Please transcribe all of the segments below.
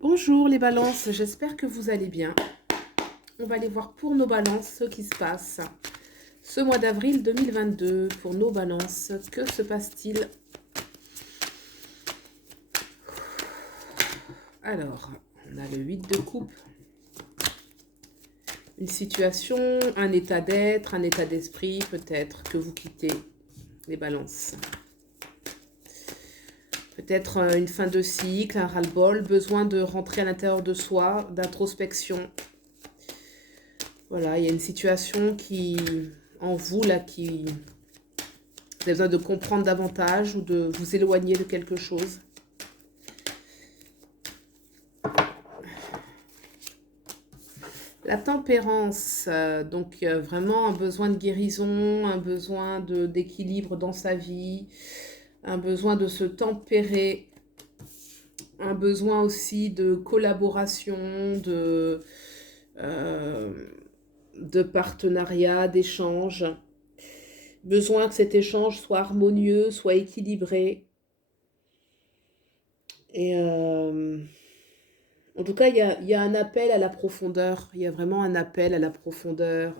Bonjour les balances, j'espère que vous allez bien. On va aller voir pour nos balances ce qui se passe ce mois d'avril 2022. Pour nos balances, que se passe-t-il? Alors, on a le 8 de coupe. Une situation, un état d'être, un état d'esprit peut-être que vous quittez les balances. Peut-être une fin de cycle, un ras-le-bol, besoin de rentrer à l'intérieur de soi, d'introspection. Voilà, il y a une situation qui, en vous, là, qui... Vous avez besoin de comprendre davantage ou de vous éloigner de quelque chose. La tempérance, donc vraiment un besoin de guérison, un besoin d'équilibre dans sa vie, un besoin de se tempérer, un besoin aussi de collaboration, euh, de partenariat, d'échange. Besoin que cet échange soit harmonieux, soit équilibré. Et en tout cas, il y a un appel à la profondeur. Il y a vraiment un appel à la profondeur,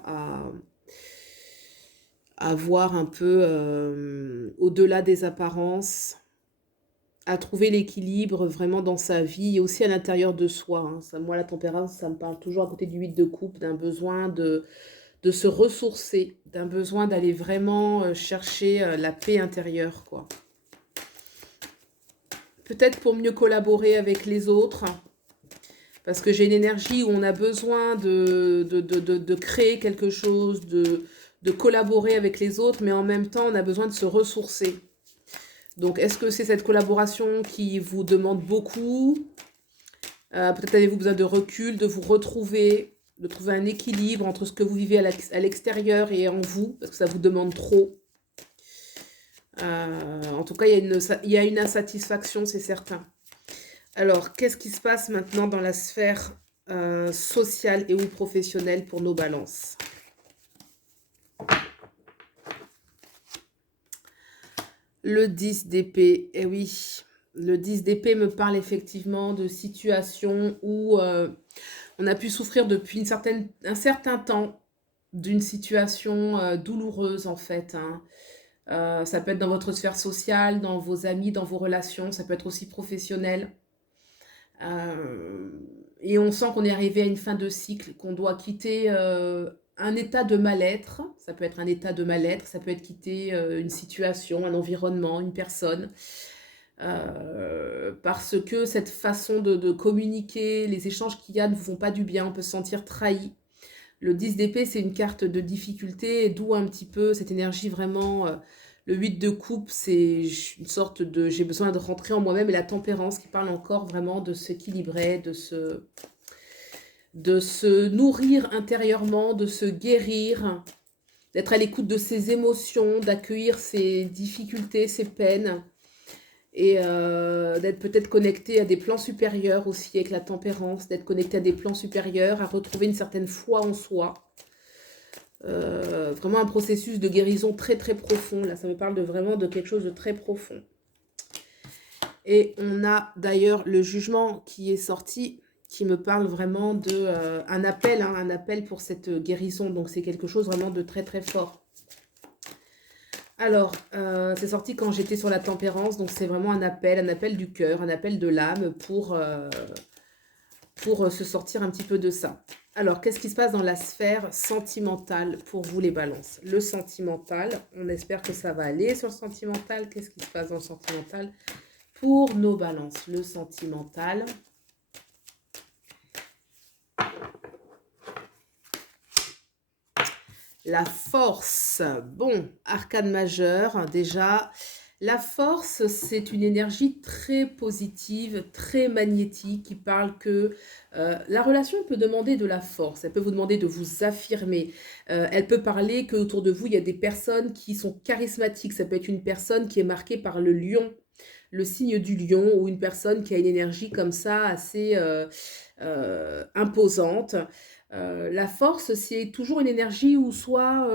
à voir un peu au-delà des apparences, à trouver l'équilibre vraiment dans sa vie et aussi à l'intérieur de soi. Hein. Ça, moi, la tempérance, ça me parle toujours à côté du 8 de coupe, d'un besoin de se ressourcer, d'un besoin d'aller vraiment chercher la paix intérieure, quoi. Peut-être pour mieux collaborer avec les autres, parce que j'ai une énergie où on a besoin de créer quelque chose, de collaborer avec les autres, mais en même temps, on a besoin de se ressourcer. Donc, est-ce que c'est cette collaboration qui vous demande beaucoup? Peut-être avez-vous besoin de recul, de vous retrouver, de trouver un équilibre entre ce que vous vivez à l'extérieur et en vous, parce que ça vous demande trop. En tout cas, il y a une insatisfaction, c'est certain. Alors, qu'est-ce qui se passe maintenant dans la sphère sociale et ou professionnelle pour nos balances? Le 10 d'épée, eh oui, le 10 d'épée me parle effectivement de situations où on a pu souffrir depuis un certain temps d'une situation douloureuse en fait. Hein. Ça peut être dans votre sphère sociale, dans vos amis, dans vos relations, ça peut être aussi professionnel. Et on sent qu'on est arrivé à une fin de cycle, qu'on doit quitter un état de mal-être. Ça peut être un état de mal-être, ça peut être quitter une situation, un environnement, une personne. Parce que cette façon de communiquer, les échanges qu'il y a ne vous font pas du bien, on peut se sentir trahi. Le 10 d'épée, c'est une carte de difficulté, d'où un petit peu cette énergie vraiment... le 8 de coupe, c'est une sorte de... J'ai besoin de rentrer en moi-même, et la tempérance qui parle encore vraiment de s'équilibrer, de se nourrir intérieurement, de se guérir, d'être à l'écoute de ses émotions, d'accueillir ses difficultés, ses peines, et d'être peut-être connecté à des plans supérieurs aussi avec la tempérance, d'être connecté à des plans supérieurs, à retrouver une certaine foi en soi. Vraiment un processus de guérison très très profond. Là, ça me parle vraiment de quelque chose de très profond. Et on a d'ailleurs le jugement qui est sorti, qui me parle vraiment de un appel pour cette guérison. Donc c'est quelque chose vraiment de très très fort. Alors, c'est sorti quand j'étais sur la tempérance, donc c'est vraiment un appel du cœur, un appel de l'âme pour se sortir un petit peu de ça. Alors, qu'est-ce qui se passe dans la sphère sentimentale pour vous les balances? Le sentimental, on espère que ça va aller sur le sentimental. Qu'est-ce qui se passe dans le sentimental pour nos balances? Le sentimental. La force, bon, arcane majeure, déjà. La force, c'est une énergie très positive, très magnétique, qui parle que la relation peut demander de la force, elle peut vous demander de vous affirmer, elle peut parler qu'autour de vous, il y a des personnes qui sont charismatiques, ça peut être une personne qui est marquée par le lion, le signe du lion, ou une personne qui a une énergie comme ça, assez imposante. La force, c'est toujours une énergie où soit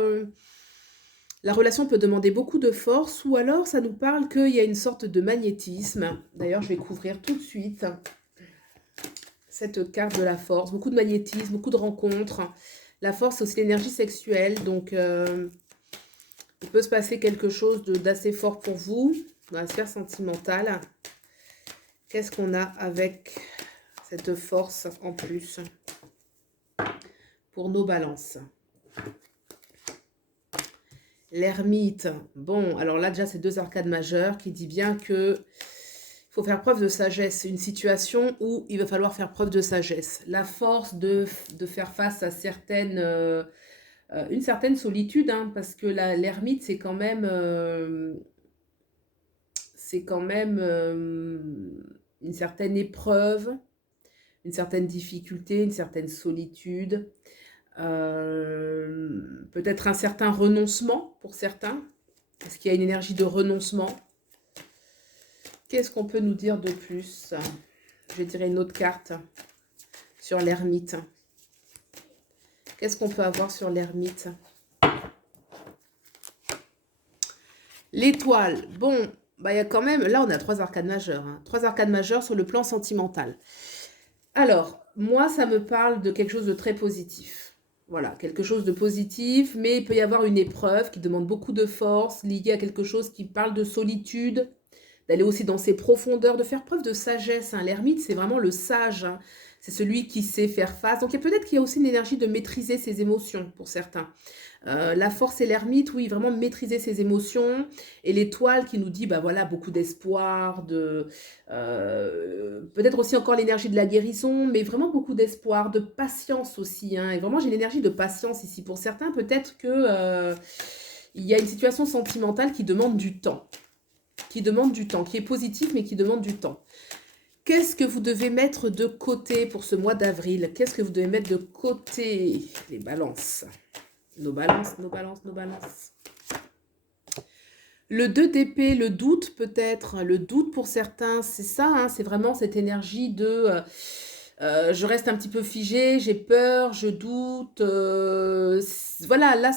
la relation peut demander beaucoup de force, ou alors ça nous parle qu'il y a une sorte de magnétisme. D'ailleurs, je vais couvrir tout de suite. cette carte de la force. Beaucoup de magnétisme, beaucoup de rencontres. La force, c'est aussi l'énergie sexuelle. Donc, il peut se passer quelque chose d'assez fort pour vous dans la sphère sentimentale. Qu'est-ce qu'on a avec cette force en plus pour nos balances? L'ermite. Bon, alors là, déjà, c'est 2 arcades majeures qui dit bien que il faut faire preuve de sagesse. Une situation où il va falloir faire preuve de sagesse. La force de faire face à une certaine solitude, hein, parce que l'ermite, c'est quand même une certaine épreuve, une certaine difficulté, une certaine solitude. Peut-être un certain renoncement pour certains. Est-ce qu'il y a une énergie de renoncement? Qu'est-ce qu'on peut nous dire de plus? Je vais tirer une autre carte sur l'ermite. Qu'est-ce qu'on peut avoir sur l'ermite? L'étoile. Bon, bah, il y a quand même... Là, on a 3 arcades majeures. Hein. 3 arcades majeures sur le plan sentimental. Alors, moi, ça me parle de quelque chose de très positif. Voilà, quelque chose de positif, mais il peut y avoir une épreuve qui demande beaucoup de force, liée à quelque chose qui parle de solitude, d'aller aussi dans ses profondeurs, de faire preuve de sagesse. Hein. L'ermite, c'est vraiment le sage, hein. C'est celui qui sait faire face. Donc, peut-être qu'il y a aussi une énergie de maîtriser ses émotions pour certains. La force et l'ermite, oui, vraiment maîtriser ses émotions. Et l'étoile qui nous dit, bah voilà, beaucoup d'espoir, peut-être aussi encore l'énergie de la guérison, mais vraiment beaucoup d'espoir, de patience aussi. Hein. Et vraiment, j'ai l'énergie de patience ici. Pour certains, peut-être que il y a une situation sentimentale qui demande du temps. Qui est positif, mais qui demande du temps. Qu'est-ce que vous devez mettre de côté pour ce mois d'avril? Qu'est-ce que vous devez mettre de côté? Les balances. Nos balances. Le 2 d'épée, le doute peut-être. Le doute pour certains, c'est ça. Hein, c'est vraiment cette énergie de... je reste un petit peu figée, j'ai peur, je doute. Voilà, là,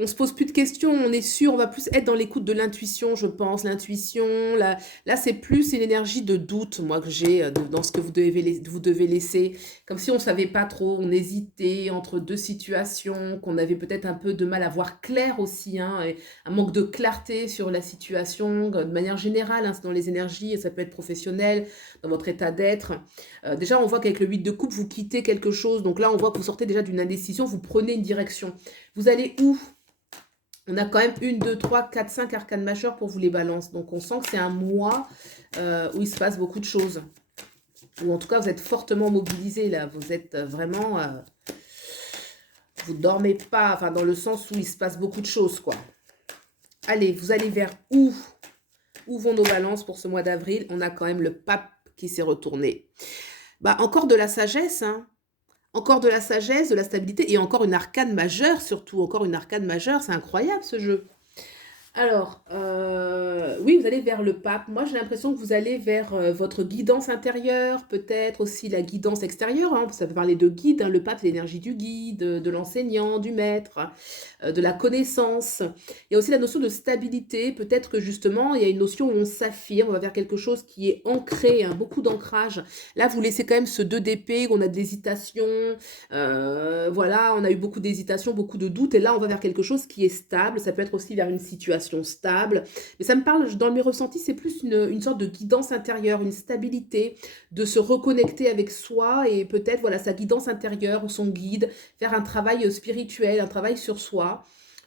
on se pose plus de questions, on est sûr, on va plus être dans l'écoute de l'intuition, je pense. L'intuition, là c'est plus une énergie de doute, moi, que j'ai dans ce que vous devez laisser. Comme si on savait pas trop, on hésitait entre 2 situations, qu'on avait peut-être un peu de mal à voir clair aussi, hein, et un manque de clarté sur la situation, de manière générale, hein, c'est dans les énergies, ça peut être professionnel, dans votre état d'être. Déjà, on voit qu'avec le 8 de coupe, vous quittez quelque chose. Donc là, on voit que vous sortez déjà d'une indécision, vous prenez une direction. Vous allez où? On a quand même 1, 2, 3, 4, 5 arcanes majeures pour vous les balances. Donc on sent que c'est un mois où il se passe beaucoup de choses. Ou en tout cas, vous êtes fortement mobilisés là. Vous êtes vraiment... vous ne dormez pas, enfin dans le sens où il se passe beaucoup de choses, quoi. Allez, vous allez vers où? Où vont nos balances pour ce mois d'avril? On a quand même le pape qui s'est retourné. Bah, encore de la sagesse, hein. Encore de la sagesse, de la stabilité, et encore une arcane majeure, surtout. Encore une arcane majeure, c'est incroyable ce jeu. Alors, oui, vous allez vers le pape. Moi, j'ai l'impression que vous allez vers votre guidance intérieure, peut-être aussi la guidance extérieure. Hein. Ça peut parler de guide. Hein. Le pape, c'est l'énergie du guide, de l'enseignant, du maître, de la connaissance. Il y a aussi la notion de stabilité. Peut-être que justement, il y a une notion où on s'affirme, on va vers quelque chose qui est ancré, hein, beaucoup d'ancrage. Là, vous laissez quand même ce 2 d'épée, où on a de l'hésitation. Voilà, on a eu beaucoup d'hésitation, beaucoup de doutes. Et là, on va vers quelque chose qui est stable. Ça peut être aussi vers une situation stable, mais ça me parle, dans mes ressentis, c'est plus une sorte de guidance intérieure, une stabilité, de se reconnecter avec soi et peut-être, voilà, sa guidance intérieure, son guide, faire un travail spirituel, un travail sur soi,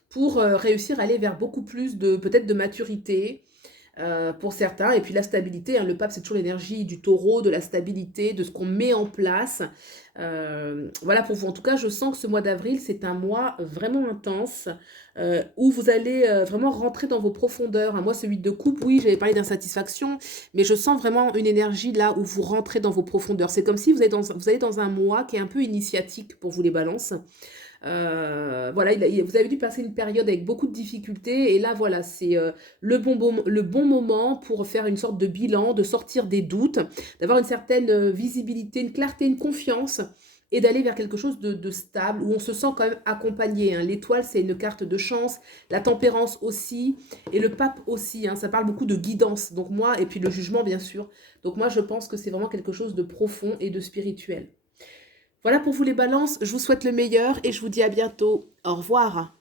pour réussir à aller vers beaucoup plus peut-être de maturité, pour certains. Et puis la stabilité, hein, le pape, c'est toujours l'énergie du taureau, de la stabilité, de ce qu'on met en place. Voilà pour vous. En tout cas, je sens que ce mois d'avril, c'est un mois vraiment intense, où vous allez vraiment rentrer dans vos profondeurs. Hein. Moi, ce 8 de coupe, oui, j'avais parlé d'insatisfaction, mais je sens vraiment une énergie là où vous rentrez dans vos profondeurs. C'est comme si vous allez dans un mois qui est un peu initiatique pour vous les balances. Voilà, vous avez dû passer une période avec beaucoup de difficultés, et là voilà, c'est le bon moment pour faire une sorte de bilan, de sortir des doutes, d'avoir une certaine visibilité, une clarté, une confiance et d'aller vers quelque chose de stable, où on se sent quand même accompagné, hein. L'étoile, c'est une carte de chance, la tempérance aussi, et le pape aussi, hein. Ça parle beaucoup de guidance, donc moi, et puis le jugement, bien sûr. Donc moi, je pense que c'est vraiment quelque chose de profond et de spirituel. Voilà pour vous les balances, je vous souhaite le meilleur et je vous dis à bientôt. Au revoir.